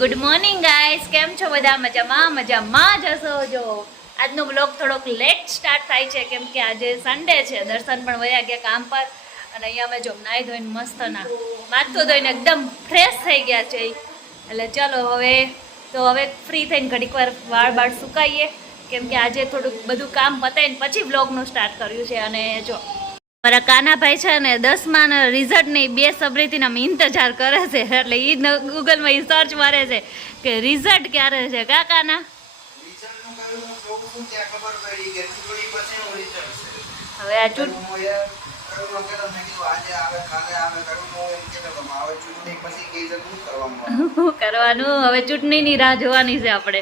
Good morning guys, કેમ છો બધા? મજામાં જશો. જો આજનો બ્લોગ થોડોક લેટ સ્ટાર્ટ થાય છે કેમ કે આજે સન્ડે છે. દર્શન પણ વયા ગયા કામ પર અને અહીંયા અમે જો નાઈ ધોઈને મસ્ત માથું ધોઈને એકદમ ફ્રેશ થઈ ગયા છે. એટલે ચલો હવે ફ્રી થઈને ઘડીક વાર વાળ સુકાઈએ કેમ કે આજે થોડુંક બધું કામ પતાવીને પછી બ્લોગનું સ્ટાર્ટ કર્યું છે. અને જો મારા કાનાભાઈ છે ને 10માં રિઝલ્ટની બેસબરીથી આમ ઇંતજાર કરે છે, એટલે એ ગૂગલમાં સર્ચ મારે છે કે રિઝલ્ટ ક્યારે છે. કાના હવે આ કરવાનું હવે ચૂંટણીની રાહ જોવાની છે. આપણે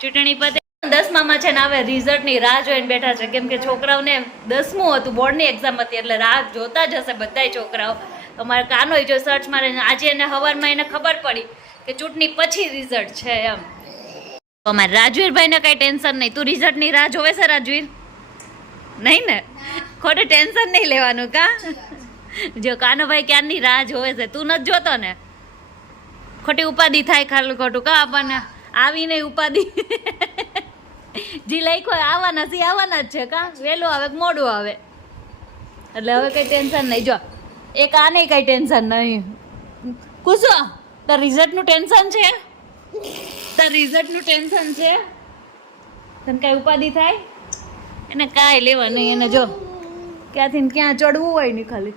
ચૂંટણી પતે 10માં છે ને હવે રિઝલ્ટની રાહ જોઈને બેઠા છે કેમ કે છોકરાઓને 10મું હતું, બોર્ડની એક્ઝામ હતી એટલે રાહ જોતા જ હશે બધાય છોકરાઓ. અમારે કાનોય જો સર્ચ મારે આજે એને સવારમાં એને ખબર પડી કે ચૂંટણી પછી રિઝલ્ટ છે એમ. અમારે રાજવીરભાઈને કાંઈ ટેન્શન નહીં. તું રિઝલ્ટની રાહ જોવે છે રાજવીર? નહીં ને, ખોટું ટેન્શન નહીં લેવાનું. કા જો કાનોભાઈ ક્યારની રાહ જોવે છે, તું નથી જોતો ને? ખોટી ઉપાધિ થાય ખાલી ખોટું. કા આપણને આવી નહીં ઉપાધિ જી લખ્યો આવવાના સી આવવાના જ છે. કા વહેલું આવે મોડું આવે એટલે હવે કંઈ ટેન્શન નહીં. જો એક આને કંઈ ટેન્શન નહીં. કુસો તાર રિઝલ્ટનું ટેન્શન છે? તાર રિઝલ્ટનું ટેન્શન છે? તને કાંઈ ઉપાધિ થાય? એને કાંઈ લેવા નહીં. એને જો ક્યાંથી ને ક્યાં ચડવું હોય નહીં ખાલી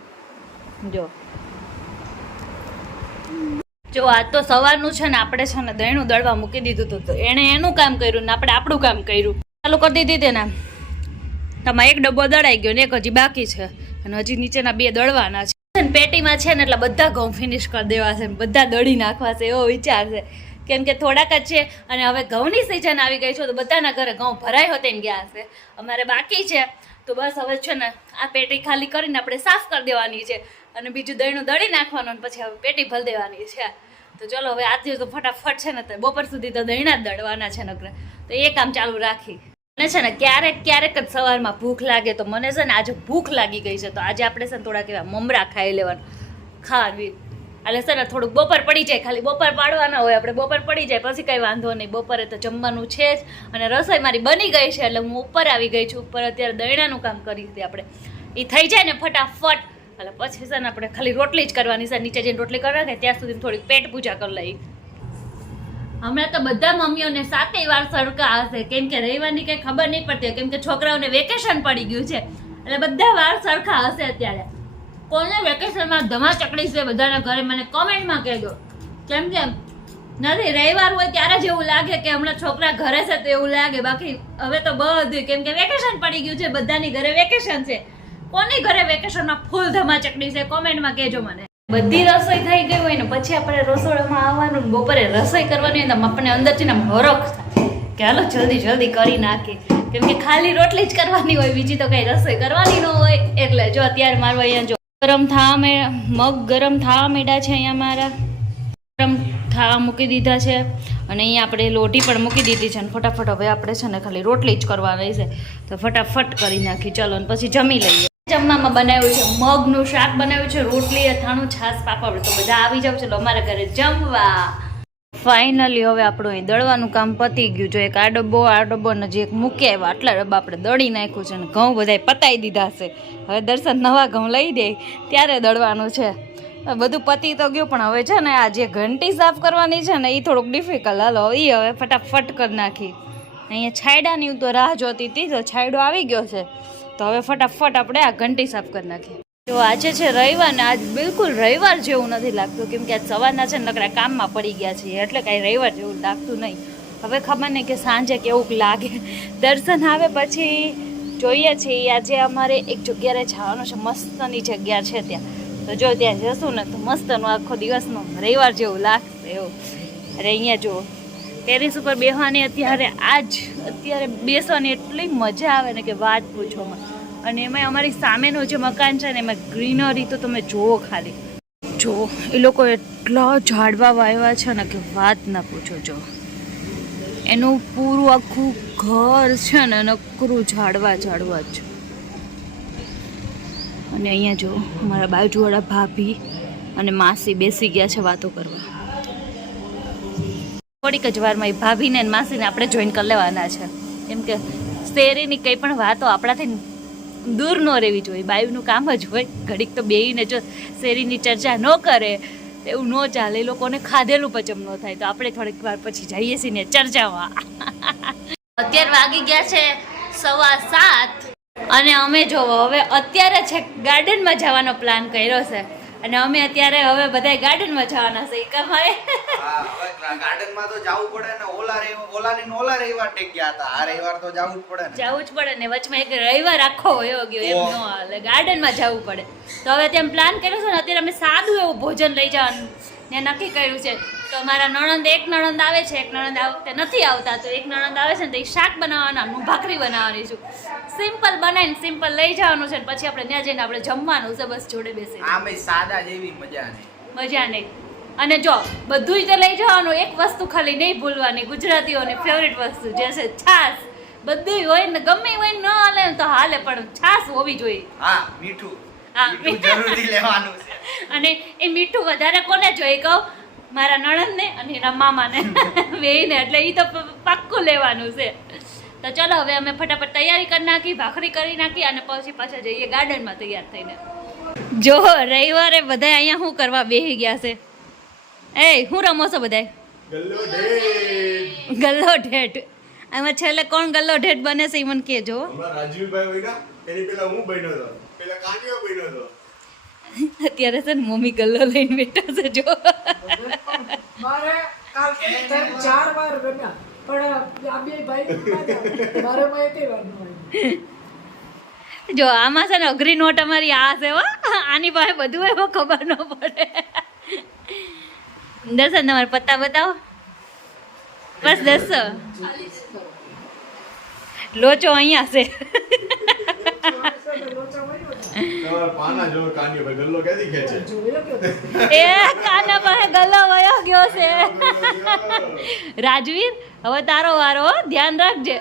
જો આજ તો સવારનું છે ને આપણે છે ને દહીંનું દળવા મૂકી દીધું હતું તો એણે એનું કામ કર્યું ને આપણે આપણું કામ કર્યું. ચાલુ કરી દીધી હતી ને તમારે એક ડબ્બો દળાઈ ગયો ને એક હજી બાકી છે અને હજી નીચેના 2 દળવાના છે. પેટીમાં છે ને એટલે બધા ઘઉં ફિનિશ કરી દેવા છે, બધા દળી નાખવા છે એવો વિચાર છે કેમ કે થોડાક જ છે અને હવે ઘઉંની સિઝન આવી ગઈ છે તો બધાના ઘરે ઘઉં ભરાઈ હોતે ને ગયા હશે. અમારે બાકી છે તો બસ હવે છે ને આ પેટી ખાલી કરીને આપણે સાફ કરી દેવાની છે અને બીજું દહીંનું દળી નાખવાનું અને પછી હવે પેટી ભરી દેવાની છે. તો ચલો હવે આજે તો ફટાફટ છે ને બપોર સુધી તો દહીંના જ દળવાના છે નકરે, તો એ કામ ચાલુ રાખી. મને છે ને ક્યારેક જ સવારમાં ભૂખ લાગે તો મને છે ને આજે ભૂખ લાગી ગઈ છે તો આજે આપણે છે ને થોડાક એવા મમરા ખાઈ લેવાનું ખાવી. એટલે છે ને થોડુંક બપોર પડી જાય, ખાલી બપોર પાડવાના હોય આપણે, બપોર પડી જાય પછી કંઈ વાંધો નહીં. બપોરે તો જમવાનું છે જ અને રસોઈ મારી બની ગઈ છે એટલે હું ઉપર આવી ગઈ છું. ઉપર અત્યારે દહીંનાનું કામ કરી હતી આપણે, એ થઈ જાય ને ફટાફટ એટલે પછી છે ને આપણે ખાલી રોટલી જ કરવાની છે. નીચે જઈને રોટલી કરી રાખે ત્યાં સુધી થોડીક પેટ પૂજા કરી લઈ. હમણાં તો બધા મમ્મીઓને 7 વાર સરખા હશે કેમ કે રવિવારની કંઈ ખબર નહીં પડતી કેમ કે છોકરાઓને વેકેશન પડી ગયું છે એટલે બધા વાર સરખા હશે. અત્યારે કોને વેકેશનમાં ધમાચકડી છે બધાના ઘરે મને કોમેન્ટમાં કહેજો કેમ કે નથી રવિવાર હોય ત્યારે જ એવું લાગે કે હમણાં છોકરા ઘરે છે તો એવું લાગે, બાકી હવે તો બધું કેમ કે વેકેશન પડી ગયું છે, બધાની ઘરે વેકેશન છે. કોની ઘરે વેકેશનમાં ફૂલ ધમાચકડી છે કોમેન્ટમાં કહેજો મને. બધી રસોઈ થઈ ગઈ હોય ને પછી આપણે રસોડામાં આવવાનું બપોરે રસોઈ કરવાની હોય તો આપણને અંદરથી ને હરખ થાય કે હાલો જલ્દી કરી નાખી કેમ કે ખાલી રોટલી જ કરવાની હોય, બીજી તો કઈ રસોઈ કરવાની ન હોય. એટલે જો અત્યારે મારું અહીંયા જો મગ ગરમ થવા માંડ્યા છે. અહીંયા મારા ગરમ થવા મૂકી દીધા છે અને અહીંયા આપણે લોટી પણ મૂકી દીધી છે અને ફટાફટ હવે આપણે છે ને ખાલી રોટલી જ કરવાની છે તો ફટાફટ કરી નાખી. ચલો ને પછી જમી લઈએ. જમવામાં બનાવ્યું છે મગનું શાક બનાવ્યું છે, રોટલી અથાણું છાશ પાપડ. તો બધા આવી જાવ ચલો અમારા ઘરે જમવા. ફાઇનલી હવે આપણું અહીં દળવાનું કામ પતી ગયું. જો એક આ ડબ્બો અને જે એક મૂકી આવ્યા આટલા ડબ્બા આપણે દળી નાખ્યું છે અને ઘઉં બધાય પતાવી દીધા છે. હવે દર્શન નવા ઘઉં લઈ દે ત્યારે દળવાનું છે. બધું પતી તો ગયું પણ હવે છે ને આ જે ઘંટી સાફ કરવાની છે ને એ થોડુંક ડિફિકલ્ટ. હાલો એ હવે ફટાફટ કરી નાખી. અહીંયા છાયડાની તો રાહ જોતી હતી તો છાયડો આવી ગયો છે તો હવે ફટાફટ આપણે આ ઘંટી સાફ કરી નાખીએ. જો આજે છે રવિવાર ને આજ બિલકુલ રવિવાર જેવું નથી લાગતું કેમ કે આજ સવારના છે ને નકરા કામમાં પડી ગયા છે એટલે કાંઈ રવિવાર જેવું લાગતું નહીં. હવે ખબર નહીં કે સાંજે કેવું લાગે. દર્શન આવે પછી જોઈએ છીએ. આજે અમારે એક જગ્યાએ જવાનું છે, મસ્તની જગ્યા છે ત્યાં, તો જો ત્યાં જશું ને તો મસ્તનું આખો દિવસનો રવિવાર જેવું લાગશે એવું. અરે અહીંયા જુઓ ટેરેસ ઉપર બેસવાની અત્યારે બેસવાની એટલી મજા આવે ને કે વાત પૂછોમાં. અને એમાં અમારી સામેનું જે મકાન છે ને એમાં ગ્રીનરી તો તમે જુઓ ખાલી જો એ લોકો એટલા ઝાડવા વાવ્યા છે ને કે વાત ના પૂછો. જો એનું પૂરું આખું ઘર છે ને નકરું ઝાડવા જ. અને અહીંયા જો મારા બાજુવાળા ભાભી અને માસી બેસી ગયા છે વાતો કરવા. થોડીક જ વારમાં એ ભાભીને અને માસીને આપણે જોઈન કરી લેવાના છે. કેમ કે શેરીની કંઈ પણ વાતો આપણાથી દૂર ન રહેવી જોઈએ. બાયુનું કામ જ હોય. ઘડીક તો બેહીને જો શેરીની ચર્ચા ન કરે એવું ન ચાલે. એ લોકોને ખાધેલું પચમ ન થાય. તો આપણે થોડીક વાર પછી જઈએ છીએ ને ચર્ચામાં. અત્યારે વાગી ગયા છે 7:15 અને અમે જોવો હવે અત્યારે છે ગાર્ડનમાં જવાનો પ્લાન કર્યો છે. અને અમે અત્યારે હવે બધા ગાર્ડનમાં જવાના છે. કમાય હવે ગાર્ડનમાં તો જવું પડે ને. ઓલા રવિવાર ટેક ગયા હતા. આ રવિવાર તો જવું જ પડે ને. જવું જ પડે ને. વચમાં એક રવિવાર આખો વયો ગયો એમ ન હાલે. ગાર્ડનમાં જવું પડે. તો હવે તેમ પ્લાન કર્યો છે ને. અત્યારે અમે સાદું એવું ભોજન લઈ જવાનું ને નક્કી કર્યું છે. તો મારા નણંદ એક નણંદ આવે છે, એક નણંદ આ વખતે નથી આવતા. તો એક નણંદ આવે છે ને તો એ શાક બનાવવાના, હું ભાખરી બનાવવાની છું. સિમ્પલ બનાવીને સિમ્પલ લઈ જવાનું છે ને પછી આપણે ત્યાં જઈને આપણે જમવાનું છે. બસ જોડે બેસી આમે સાદા જેવી મજા નહીં. મજા નહીં. અને જો બધું જ લઈ જવાનું. એક વસ્તુ ખાલી નહીં ભૂલવાની, ગુજરાતીઓની ફેવરિટ વસ્તુ જે છે છાશ. બધું હોય ને ગમે હોય ન હાલે ને તો હાલે પણ છાશ હોવી જોઈએ. હા, મીઠું. હા, જરૂરથી લેવાનું છે. અને એ મીઠું વધારે કોને જોઈ કહું? મારા નણંદને અને એના મામાને બેયને. એટલે એ તો પાક્કું લેવાનું છે. તો ચલો હવે અમે ફટાફટ તૈયારી કરી નાખી, ભાખરી કરી નાખી અને પછી પાછા જઈએ ગાર્ડનમાં તૈયાર થઈને. જો રવિવારે બધા અહીંયા શું કરવા બેસી ગયા છે? એ શું રમો છો બધા? ગલ્લો ઢેટ. આમાં છેલ્લે કોણ ગલ્લો ઢેટ બને છે એ મને કહેજો. રાજવીભાઈ હોય એની પેલા હું બન્યો હતો, પેલા કાનિયો બન્યો હતો. અત્યારે છે ને મમ્મી ગલ્લો લઈને બેઠા છે. જો મારે કાલ 4 વાર રમ્યા પણ આ બે ભાઈ મારે માં એકે વાર ન હોય. જો આમાં છે ને અઘરી નોટ અમારી આ છે હો. આની પાસે બધું એવો ખબર ન પડે. દર્શન તમારે પત્તા બતાવો. બસ 10 લોચો અહીંયા છે. પાના જો કાનિયો ભાઈ ગલ્લો ક્યાંથી ખેંચે? એ કાના પાસે ગલ્લો વયો ગયો છે. રાજવીર હવે તારો વારો, ધ્યાન રાખજે.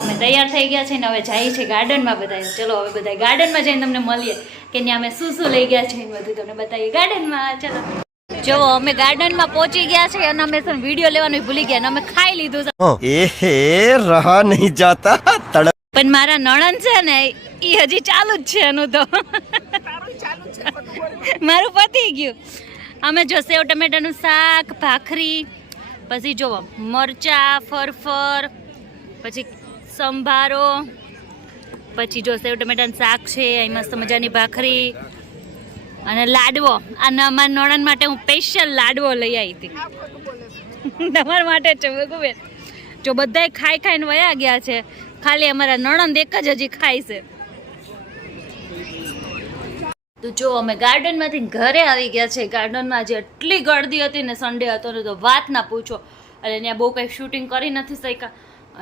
અમે તૈયાર થઈ ગયા છે ને હવે જઈએ છીએ ગાર્ડનમાં બધા. ચલો હવે બધા ગાર્ડનમાં જઈને તમને મળીએ કે ત્યાં અમે શું શું લઈ ગયા છે એ બધું તમને બતાવીએ ગાર્ડનમાં. ચલો જો અમે ગાર્ડનમાં પહોંચી ગયા છે અને અમે વિડીયો લેવાનું ભૂલી ગયા અને અમે ખાઈ લીધું છે. रहा नहीं जाता પણ મારા નણંદ છે ને એ હજી ચાલુ જ છે એનું તો. મારું પતી ગયું. અમે જો સેવ ટમેટાનું શાક, ભાખરી, પછી જો મરચા, ફરફર, પછી સંભારો, પછી જો સેવ ટમેટાનું શાક છે, અહીં મસ્ત મજાની ભાખરી અને લાડવો. આ મારા નણંદ માટે હું સ્પેશિયલ લાડવો લઈ આવી હતી. તમારા માટે છે બેન. જો બધાય ખાઈ ખાઈને વયા ગયા છે. ખાલી અમારા નણંદ એક જ હજી ખાય છે. તો જો અમે ગાર્ડનમાંથી ઘરે આવી ગયા છે. ગાર્ડનમાં આજે એટલી ગળદી હતી ને, સન્ડે હતો ને તો વાત ના પૂછો. એટલે ત્યાં બહુ કંઈ શૂટિંગ કરી નથી શક્યા.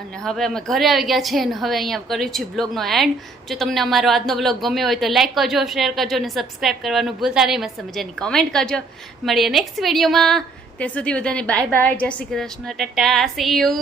અને હવે અમે ઘરે આવી ગયા છે અને હવે અહીંયા કર્યું છે બ્લોગનો એન્ડ. જો તમને અમારો આજનો બ્લોગ ગમ્યો હોય તો લાઈક કરજો, શેર કરજો અને સબસ્ક્રાઈબ કરવાનું ભૂલતા નહીં. મસ્ત મજાની કોમેન્ટ કરજો. મળીએ નેક્સ્ટ વિડીયોમાં. ત્યાં સુધી બધાને બાય બાય, જય શ્રી કૃષ્ણ, ટાટા, સી યુ.